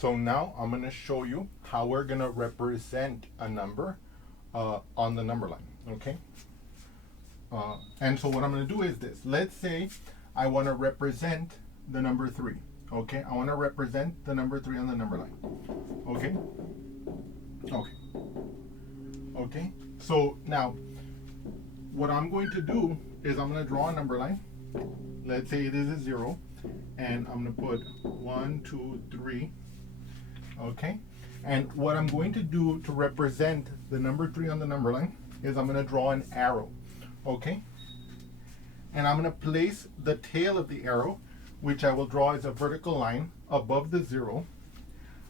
So now I'm going to show you how we're going to represent a number on the number line, okay? And so what I'm going to do is this. Let's say I want to represent the number 3, okay? I want to represent the number 3 on the number line, okay? Okay. So now, what I'm going to do is I'm going to draw a number line. Let's say this is 0, and I'm going to put 1, 2, 3, okay? And what I'm going to do to represent the number 3 on the number line is I'm going to draw an arrow, okay? And I'm going to place the tail of the arrow, which I will draw as a vertical line above the 0.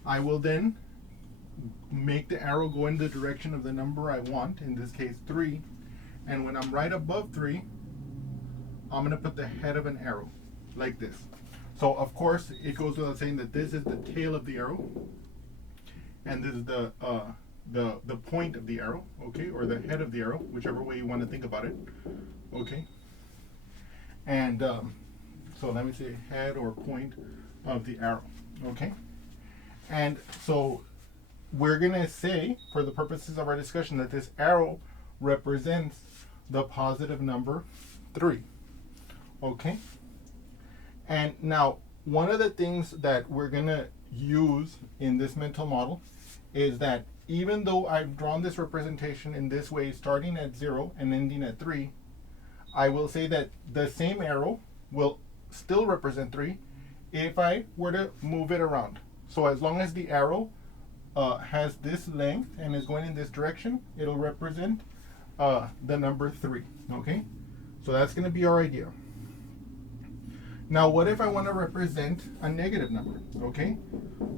I will then make the arrow go in the direction of the number I want, in this case 3. And when I'm right above 3, I'm going to put the head of an arrow like this. So of course it goes without saying that this is the tail of the arrow, and this is the point of the arrow, okay, or the head of the arrow, whichever way you want to think about it, okay. And so let me say head or point of the arrow, okay. And so we're going to say, for the purposes of our discussion, that this arrow represents the positive number 3, okay. And now, one of the things that we're going to use in this mental model is that even though I've drawn this representation in this way, starting at 0 and ending at 3, I will say that the same arrow will still represent 3 if I were to move it around. So as long as the arrow has this length and is going in this direction, it'll represent the number 3, okay? So that's going to be our idea. Now, what if I want to represent a negative number, okay?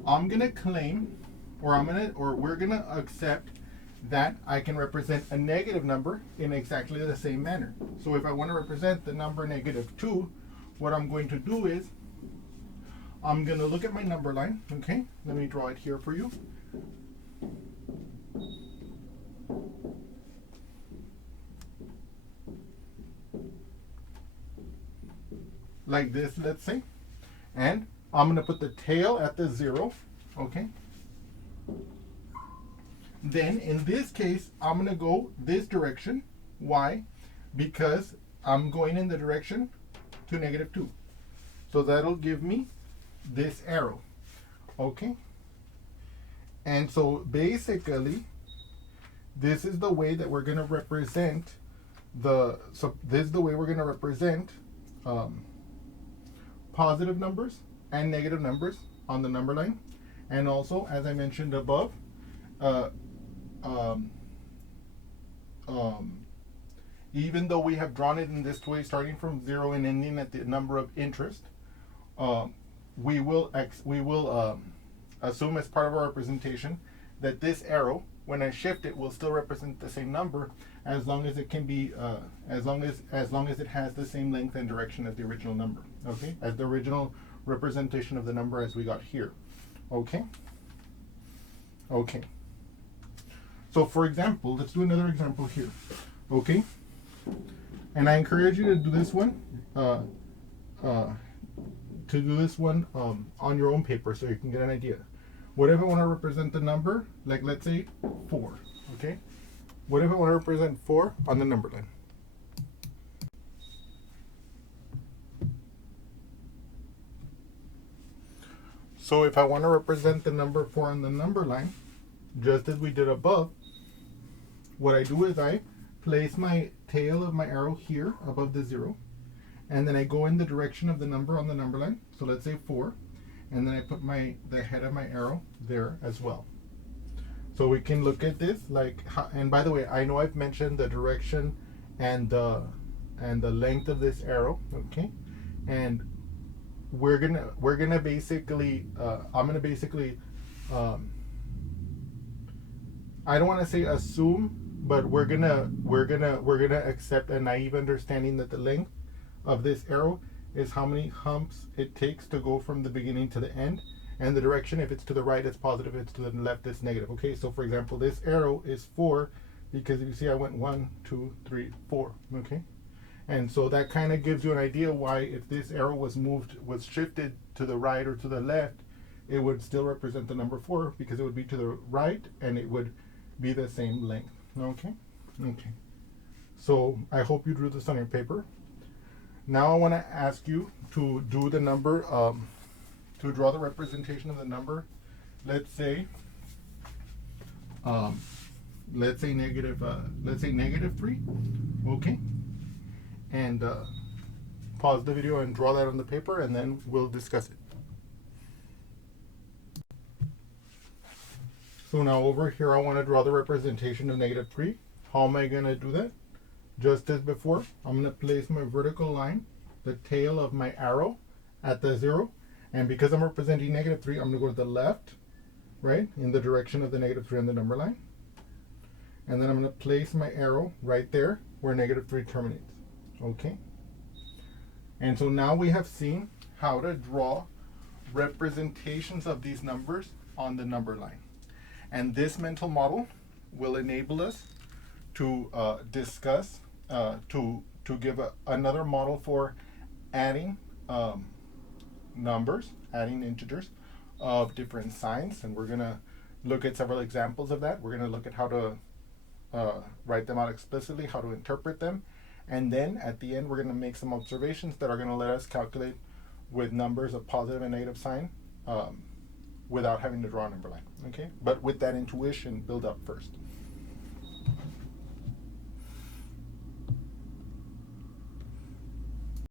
I'm going to claim, or we're going to accept that I can represent a negative number in exactly the same manner. So if I want to represent the number -2, what I'm going to do is I'm going to look at my number line, okay? Let me draw it here for you. Like this, let's say. And I'm going to put the tail at the 0, okay? Then in this case, I'm going to go this direction. Why? Because I'm going in the direction to -2. So that'll give me this arrow, okay? And so basically, this is the way that we're going to represent positive numbers and negative numbers on the number line. And also, as I mentioned above, even though we have drawn it in this way, starting from 0 and ending at the number of interest, we will assume as part of our representation that this arrow, when I shift it, will still represent the same number, as long as it can be as long as it has the same length and direction as the original number, okay, as the original representation of the number as we got here, okay. So for example, let's do another example here, okay. And I encourage you to do this one on your own paper so you can get an idea. What if I want to represent the number, like let's say 4, okay? What if I want to represent 4 on the number line? So if I want to represent the number 4 on the number line, just as we did above, what I do is I place my tail of my arrow here above the 0, and then I go in the direction of the number on the number line, so let's say 4, and then I put the head of my arrow there as well. So we can look at this like, and by the way, I know I've mentioned the direction and the length of this arrow, okay? And we're gonna basically I'm gonna basically I don't want to say assume, but we're gonna accept a naive understanding that the length of this arrow is how many humps it takes to go from the beginning to the end, and the direction, if it's to the right, it's positive, if it's to the left, it's negative, okay? So for example, this arrow is 4 because if you see I went 1, 2, 3, 4, okay? And so that kind of gives you an idea why, if this arrow was shifted to the right or to the left, it would still represent the number 4 because it would be to the right and it would be the same length. Okay? Okay. So I hope you drew this on your paper. Now I want to ask you to do the number, to draw the representation of the number. Let's say negative 3. Okay? And pause the video and draw that on the paper, and then we'll discuss it. So now over here I want to draw the representation of negative 3. How am I going to do that? Just as before, I'm going to place my vertical line, the tail of my arrow, at the 0. And because I'm representing negative 3, I'm going to go to the left, right, in the direction of the negative 3 on the number line. And then I'm going to place my arrow right there where negative 3 terminates. Okay? And so now we have seen how to draw representations of these numbers on the number line. And this mental model will enable us to discuss, to give another model for adding numbers, adding integers of different signs. And we're going to look at several examples of that. We're going to look at how to write them out explicitly, how to interpret them. And then at the end, we're going to make some observations that are going to let us calculate with numbers of positive and negative sign without having to draw a number line. Okay? But with that intuition build up first.